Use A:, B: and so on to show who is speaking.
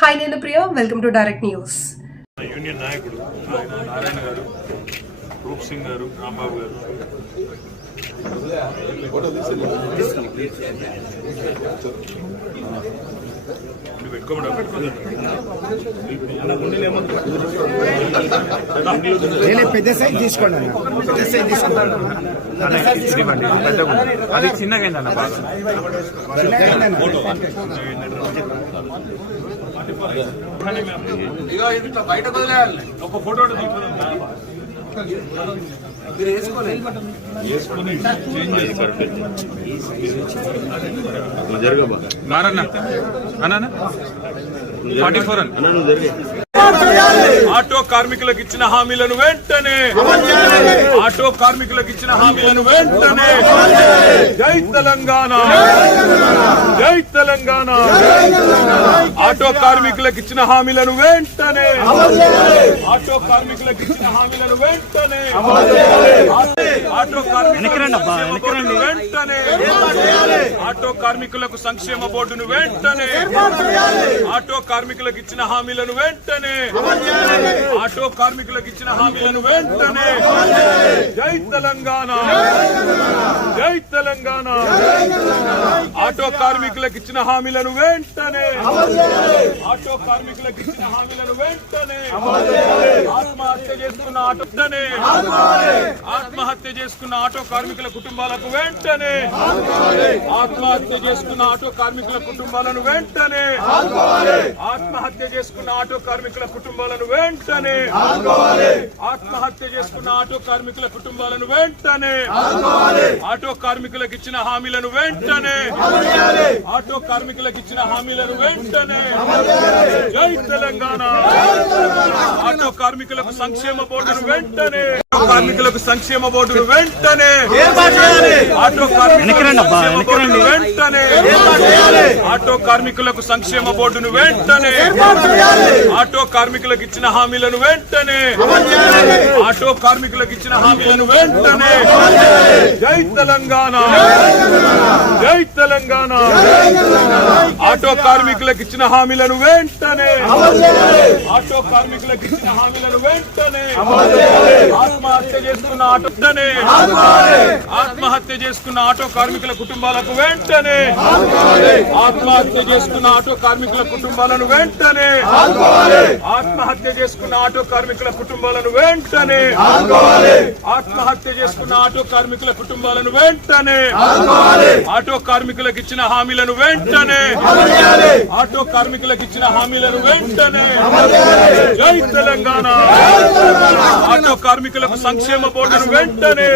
A: Hi నేను Priya welcome to direct news.
B: Union నాయకుడు నారాయణ గారు రూప్ సింగ్ గారు రాంబాబు గారు. ఇది పెట్టుకోమడా పెట్టుకోండి.
C: నేనే పెద్ద సైజ్ తీసుకోండి అన్న. పెద్ద సైజ్ తీసుకోండి
D: అది చిన్నగా బాగా.
C: చిన్నగా అయిందన్న.
B: ఒక ఫోటో ఆటో కార్మికులకు ఇచ్చిన హామీలను వెంటనే. ఆటో కార్మికులకు ఇచ్చిన హామీలను వెంటనే. జై తెలంగాణ. జై తెలంగాణ. ఆటో కార్మికులకు ఇచ్చిన హామీలను వెంటనే. ఆటో కార్మికులకు ఇచ్చిన హామీలను వెంటనే. ఆటో కార్మికులకు వెంటనే. ఆటో కార్మికులకు సంక్షేమ బోర్డును వెంటనే. ఆటో కార్మికులకు ఇచ్చిన హామీలను వెంటనే. ఆటో కార్మికులకు ఇచ్చిన హామీలను వెంటనే. జై తెలంగాణ. జై తెలంగాణ. ఆటో కార్మికులకు ఇచ్చిన హామీలను వెంటనే. ఆటో కార్మికులకు ఇచ్చిన హామీలను వెంటనే. ఆత్మహత్య చేసుకున్న ఆటోనే ఆత్మహత్య చేసుకున్న ఆటో కార్మికుల కుటుంబాలకు వెంటనే ఆత్మహత్య చేసుకున్న ఆటో కార్మికుల కుటుంబాలను వెంటనే ఆత్మహత్య చేసుకున్న ఆటో కార్మికుల కుటుంబాలను వెంటనే ఆత్మహత్య చేసుకున్న ఆటో కార్మికుల కుటుంబాలను వెంటనే ఆటో కార్మికులకు ఇచ్చిన హామీలను వెంటనే ఆటో కార్మికులకు ఇచ్చిన హామీలను వెంటనే జై తెలంగాణ. ఆటో కార్మికులకు సంక్షేమ సంక్షేమ బోర్డును వెంటనే ఆటో కార్మికులకు సంక్షేమ బోర్డును వెంటనే ఆటో కార్మికులకు వెంటనే ఆటో కార్మికులకు సంక్షేమ బోర్డును వెంటనే ఆటో కార్మికులకు ఇచ్చిన హామీలను వెంటనే ఆటో కార్మికులకు ఇచ్చిన హామీలను వెంటనే జై తెలంగాణ. జై తెలంగాణ. ఆటో కార్మికులకు ఇచ్చిన హామీలను వెంటనే ఆటో కార్మికులకు ఇచ్చిన హామీలను వెంటనే ఆత్మహత్య చేసుకున్న ఆటో ఆత్మహత్య! చేసుకున్న ఆటో కార్మికుల కుటుంబాలకు వెంటనే ఆత్మహత్య! చేసుకున్న ఆటో కార్మికుల కుటుంబాలను వెంటనే ఆత్మహత్య! చేసుకున్న ఆటో కార్మికుల కుటుంబాలను వెంటనే ఆత్మహత్య! చేసుకున్న ఆటో కార్మికుల కుటుంబాలను వెంటనే ఆటో కార్మికులకు ఇచ్చిన హామీలను వెంటనే ఆటో కార్మికులకు ఇచ్చిన హామీలను వెంటనే జై తెలంగాణ! ఆటో కార్మికులకు సంక్షేమ బోర్డును వెంటనే